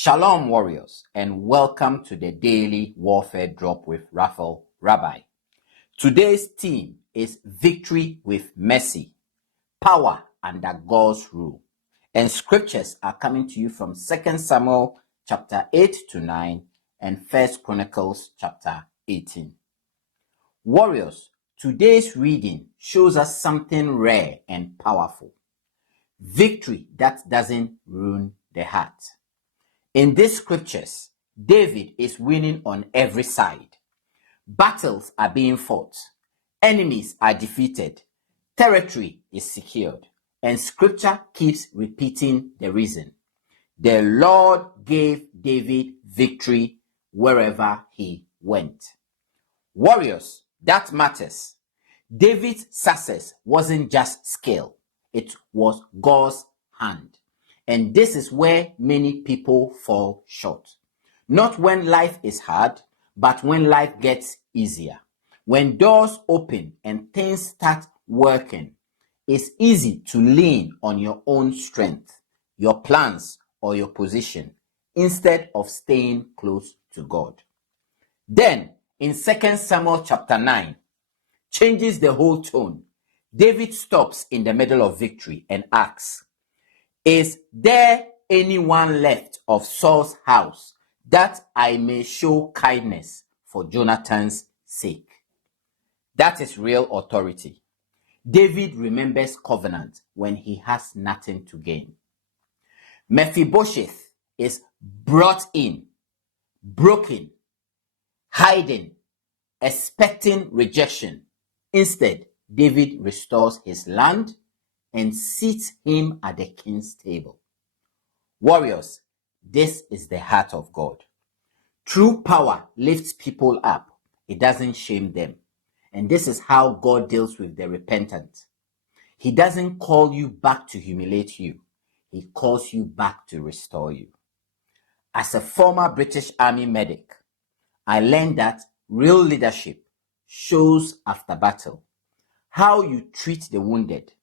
Shalom, warriors, and welcome to the Daily Warfare Drop with Raphael, Rabbi. Today's theme is victory with mercy, power under God's rule. And scriptures are coming to you from 2 Samuel chapter 8 to 9 and 1 Chronicles chapter 18. Warriors, today's reading shows us something rare and powerful. Victory that doesn't ruin the heart. In these scriptures, David is winning on every side. Battles are being fought. Enemies are defeated. Territory is secured. And scripture keeps repeating the reason. The Lord gave David victory wherever he went. Warriors, that matters. David's success wasn't just skill. It was God's hand. And this is where many people fall short. Not when life is hard, but when life gets easier. When doors open and things start working, it's easy to lean on your own strength, your plans, or your position, instead of staying close to God. Then, in 2 Samuel chapter 9, changes the whole tone. David stops in the middle of victory and asks, "Is there anyone left of Saul's house that I may show kindness for Jonathan's sake?" That is real authority. David remembers covenant when he has nothing to gain. Mephibosheth is brought in, broken, hiding, expecting rejection. Instead, David restores his land and seats him at the king's table. Warriors, this is the heart of God. True power lifts people up. It doesn't shame them. And this is how God deals with the repentant. He doesn't call you back to humiliate you. He calls you back to restore you. As a former British Army medic, I learned that real leadership shows after battle how you treat the wounded,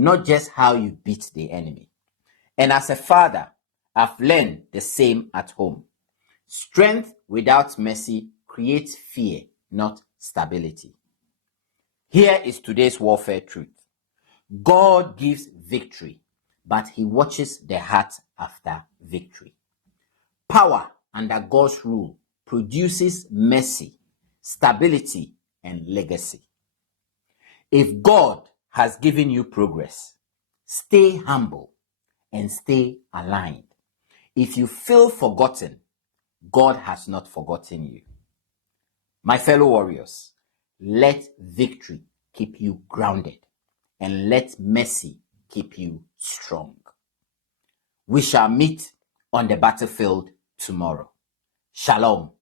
not just how you beat the enemy. And as a father, I've learned the same at home. Strength without mercy creates fear, not stability. Here is today's warfare truth. God gives victory, but he watches the heart after victory. Power under God's rule produces mercy, stability, and legacy. If God has given you progress, stay humble and stay aligned. If you feel forgotten, God has not forgotten you. My fellow warriors, let victory keep you grounded and let mercy keep you strong. We shall meet on the battlefield tomorrow. Shalom.